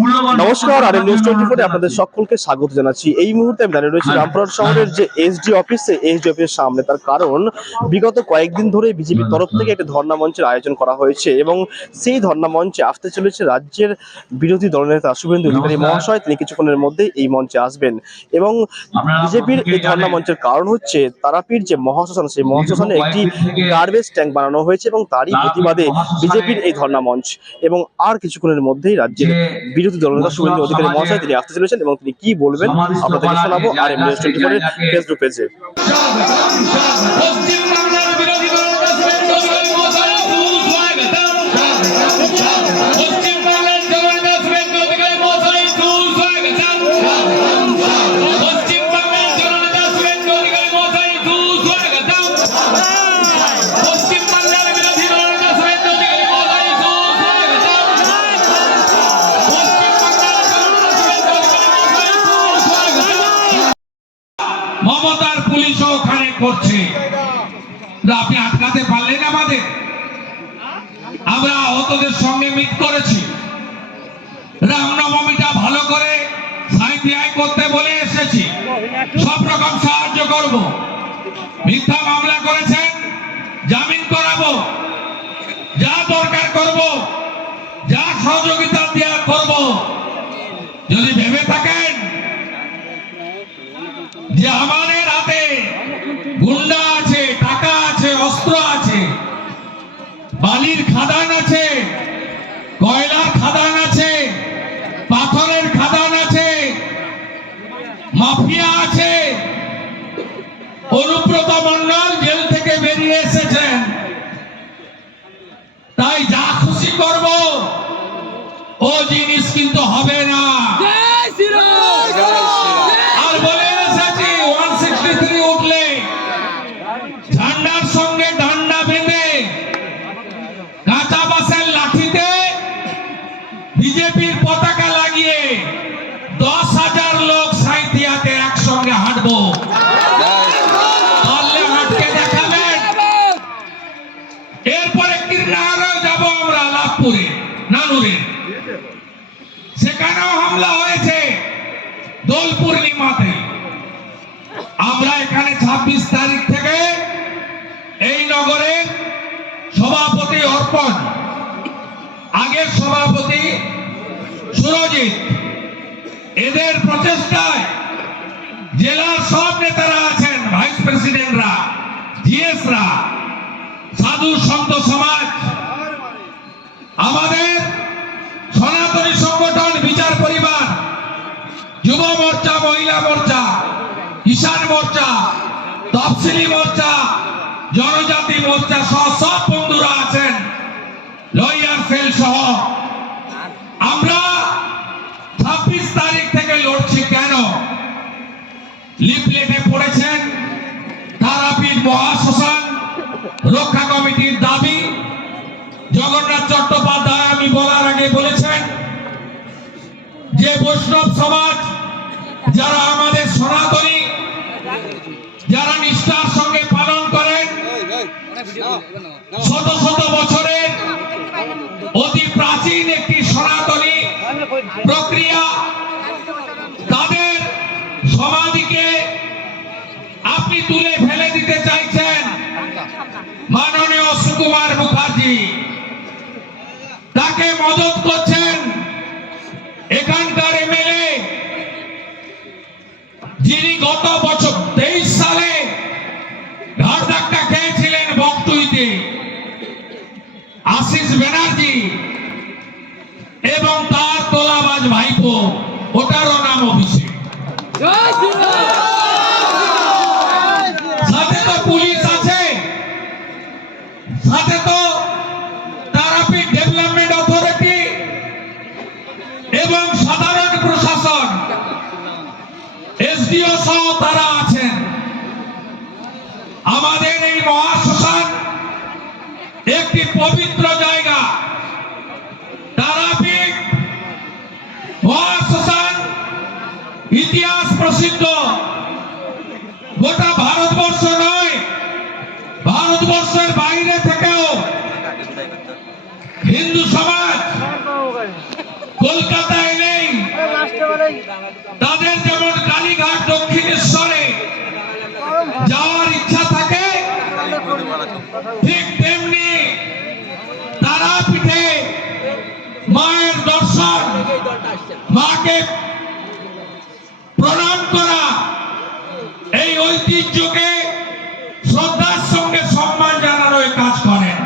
নমস্কার, আর নিউজ 24 আপনাদের সকলকে স্বাগত জানাচ্ছি। এই মুহূর্তে আমি দাঁড়িয়ে রয়েছি রামপুরহাট শহরের যে এসডি অফিসে, এসডি অফিসের সামনে। তার কারণ বিগত কয়েকদিন ধরে বিজেপির তরফ থেকে একটা ধর্ণা মঞ্চের আয়োজন করা হয়েছে এবং সেই ধর্ণা মঞ্চে আসতে চলেছে রাজ্যের বিরোধী দলনেতা শুভেন্দু অধিকারী মহাশয়। তিনি কিছুক্ষণের মধ্যেই এই মঞ্চে আসবেন এবং বিজেপির এই ধর্ণা মঞ্চের কারণ হচ্ছে তারাপীঠ যে মহাশ্মশান, সেই মহাশ্মশানে একটি গার্বেজ ট্যাঙ্ক বানানো হয়েছে এবং তারই প্রতিবাদে বিজেপির এই ধর্ণা মঞ্চ। এবং আর কিছুক্ষণের মধ্যেই রাজ্যের বিরোধী দলনেতা শুভেন্দু অধিকারী মহাশয় তিনি আসতে চলেছেন এবং তিনি কি বলবেন আপনাদেরকে শোনাবো আর এম নিউজ 24 এর ফেসবুক পেজে। মমতার পুলিশও ওখানে করছে, আপনি আটকাতে পারলেন আমাদের? আমরা আহতদের সঙ্গে মিট করেছি, রামনবমীটা ভালো করে সাঁইতিয়াই করতে বলে এসেছি, সব রকম সাহায্য করব। মিথ্যা মামলা করেছেন, জামিন করাবো, যা দরকার করব, যা সহযোগিতা দেওয়া করব। যদি ভেবে থাকেন যে আমাদের হাতে গুন্ডা আছে, টাকা আছে, অস্ত্র আছে, বালির খাদান আছে, কয়লার খাদান আছে, পাথরের খাদান আছে, মাফিয়া আছে, অনুব্রত মণ্ডল জেল থেকে বেরিয়ে এসেছেন, তাই যা খুশি করব ও জিনিস কিন্তু হবে না। আর বলে এসেছি 163 উঠলে ঝান্ডার সঙ্গে ডান্ডা বেঁধে কাঁচা বাঁশের লাঠিতে বিজেপির পতাকা লাগিয়ে 10,000 লোক সাঁইতিয়াতে একসঙ্গে হাঁটবো। পারলে হাঁটকে দেখাবেন। এরপরে কিরনারেও যাব আমরা, লাভপুরে, নানুরে, সেখানেও হামলা হয়েছে দোল পূর্ণিমাতে। আমরা এখানে 26 তারিখ থেকে এই নগরের সভাপতি অর্পণ, আগের সভাপতি সুরজিৎ, এদের প্রচেষ্টায় জেলার সব নেতারা আছেন, ভাইস প্রেসিডেন্টরা, জিএসরা, সাধু সন্ত সমাজ, আমাদের সনাতনী সংগঠন বিচার পরিবার, যুব মোর্চা, মহিলা মোর্চা, কিষাণ মোর্চা, তফসিলি মোর্চা, জনজাতি মোর্চা সহ সব বন্ধুরা আছেন, লয়ার সেল সহ। আমরা 26 তারিখ থেকে লড়ছি। কেন? লিফলেটে পড়েছেন তারাপীঠ মহাশ্মশান রক্ষা কমিটির দাবি। জগন্নাথ চট্টোপাধ্যায় আমি বলার আগে বলেছেন যে বৈষ্ণব সমাজ, যারা আমাদের সনাতনী, যারা নিষ্ঠার সঙ্গে পালন করেন, শত শত বছরের অতি প্রাচীন একটি সনাতনী প্রক্রিয়া, তাদের সমাধিকে আপনি তুলে ফেলে দিতে চাইছেন। মাননীয় সুকুমার মুখার্জি তাকে মদত করছেন এখানকার এমএলএ, যিনি গত বছর 23 সালে ঘাড় ধাক্কা খেয়েছিলেন বকটুইতে, আশিস ব্যানার্জি, এবং তার তোলাবাজ ভাইপো, ওটারও নাম অভিষেক। সাথে তো পুলিশ আছে, সাথে তো তারাপীঠ ডেভেলপমেন্ট অথরিটি এবং সাধারণ প্রশাসন, এসডিও সহ তারা আছেন। আমাদের এই মহাশ্মশান একটি পবিত্র জায়গা। তারাপীঠ মহাশ্মশান ইতিহাস প্রসিদ্ধ, গোটা ভারতবর্ষ নয়, ভারতবর্ষের বাইরে থেকেও হিন্দু সমাজ কলকাতা এলে তাদের যেমন কালীঘাট দক্ষিণেশ্বরে যাওয়ার ইচ্ছা থাকে, ঠিক তেমনি তারাপীঠে মায়ের দর্শন, মাকে প্রণাম করা, এই ঐতিহ্যকে শ্রদ্ধার সঙ্গে সম্মান জানানোর কাজ করেন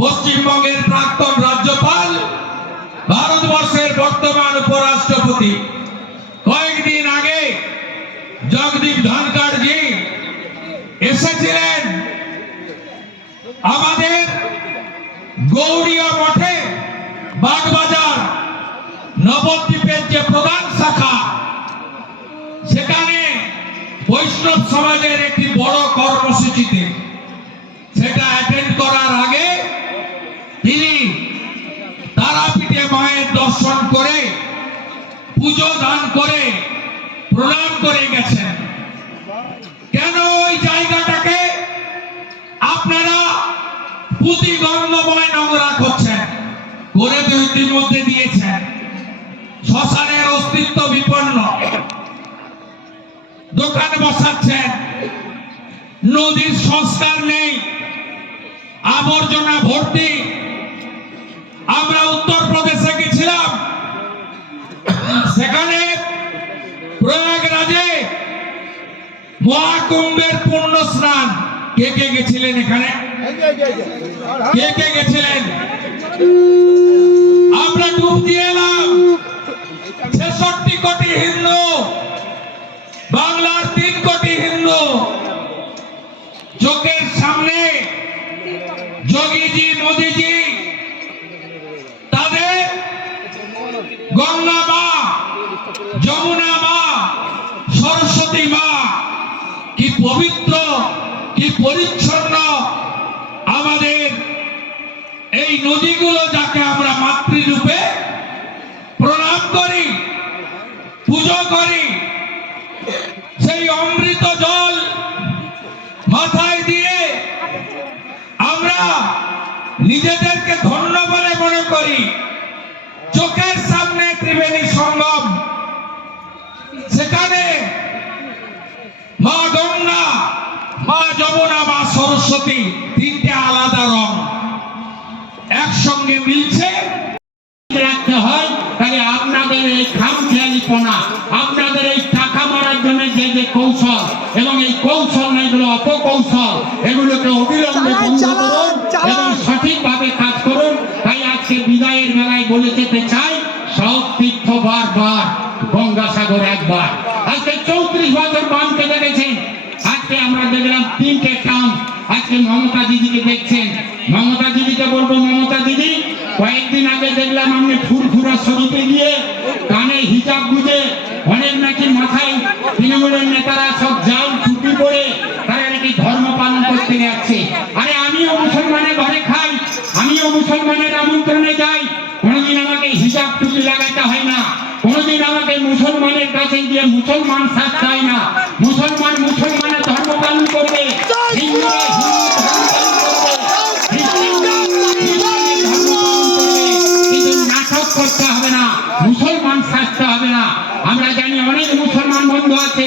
পশ্চিমবঙ্গের প্রাক্তন রাজ্যপাল, ভারতবর্ষের বর্তমান উপরাষ্ট্রপতি। কয়েকদিন আগে জগদীপ ধনখড় জি এসেছিলেন আমাদের গৌড়িয়া মঠে, বাগবাজার নবদ্বীপের যে প্রধান শাখা, সেখানে বৈষ্ণব সমাজের একটি বড় কর্মসূচিতে সেটা অ্যাটেন্ড করার আগে তিনি তারাপীঠে মায়ের দর্শন করে, পুজো দান করে, প্রণাম করে গেছেন। কেন ওই জায়গাটাকে আপনারা পুঁতিগন্ধময় নোংরা করছেন? করে তো ইতিমধ্যে দিয়েছেন। শ্মশানের অস্তিত্ব বিপন্ন, দোকান বসাচ্ছেন, নদীর সংস্কার নেই, আবর্জনা ভর্তি। আমরা উত্তরপ্রদেশে গেছিলাম, সেখানে প্রয়াগরাজে মহাকুম্ভের পূর্ণ স্নান। কে কে গেছিলেন? এখানে কে কে গেছিলেন? আমরা ডুব দিয়ে এলাম। 66 কোটি হিন্দু, বাংলার 3 কোটি হিন্দু, চোখের সামনে যোগীজি, মোদীজি তাদের গঙ্গা মা, যমুনা মা, সরস্বতী মা কি পবিত্র, কি পরিচ্ছন্ন আমাদের এই নদীগুলো, যাকে আমরা মাতৃরূপে প্রণাম করি, পুজো করি, সেই অমৃত জল মাথায় দিয়ে আমরা নিজেদেরকে ধন্য বলে মনে করি। চোখের সামনে ত্রিবেণী সঙ্গম, সেখানে মা গঙ্গা, মা যমুনা, মা সরস্বতী, 3টে আলাদা রং একসঙ্গে মিলছে। রাখতে হয়, তাহলে আপনাদের এই খামখেয়ালিপনা, আপনাদের এই টাকা মারার জন্য যে যে কৌশল, এবং এই কৌশল না, এগুলো অপকৌশল, এগুলোকে অবিলম্বে বন্ধ করুন এবং সঠিকভাবে কাজ করুন। তাই আজকে বিদায়ের বেলায় বলে যেতে চাই, সব তীর্থ বারবার, গঙ্গাসাগর একবার। আজকে 34 বছর বামকে দেখেছেন, আজকে আমরা দেখলাম 3টে কাম। আজকে মমতা দিদিকে দেখছেন, মমতা দিদিকে বলবো, মমতা দিদি, কয়েকদিন আগে দেখলাম আপনি ফুরফুরা শরীফে গিয়ে কানে হিজাব গুঁজে, অনেক নাকি মাথায় তৃণমূলের নেতারা সব জাল টুপি পরে তারা নাকি ধর্ম পালন করতে যাচ্ছে। আরে আমিও মুসলমানের ঘরে খাই, আমিও মুসলমানের আমন্ত্রণে যাই, কোনোদিন আমাকে হিজাব টুপি লাগাতে হয় না, কোনোদিন আমাকে মুসলমানের কাছে গিয়ে মুসলমান সাজতে হয় না। মুসলমান মুসলমানের ধর্ম পালন করবে, হিন্দুরা হিন্দু ধর্ম পালন করবে, খ্রিস্টানরা খ্রিস্টানের ধর্ম পালন করবে, কিন্তু নাটক করতে হবে না, মুসলমান সাজতে হবে না। আমরা জানি অনেক মুসলমান বন্ধু আছে,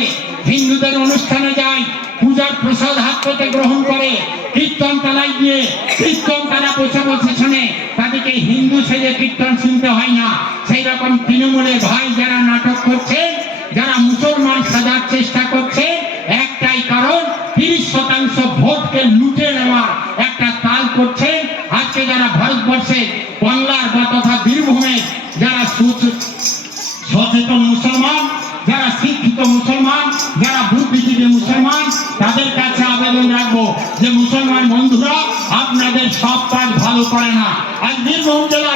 হিন্দুদের অনুষ্ঠানে যায়, পূজার প্রসাদ হাত পেতে গ্রহণ করে, কীর্তন তালায় গিয়ে কীর্তন তারা বসে বসে শোনে, তাদেরকে হিন্দু সেজে কীর্তন শুনতে হয় না। সেই রকম তৃণমূলের ভাই যারা নাটক করছে, যারা মুসলমান সাজার চেষ্টা করছে, একটাই কারণ, 30% ভোটকে লুটে নেওয়ার একটা তাল করছে। আজকে যারা ভারতবর্ষে, বাংলার বা তথা বীরভূমে যারা সচেতন মুসলমান, যারা শিক্ষিত মুসলমান, যারা বুদ্ধিজীবী মুসলমান, তাদের কাছে আবেদন রাখবো যে মুসলমান বন্ধুরা, আপনাদের সব কাজ ভালো করে না। আজ বীরভূম জেলা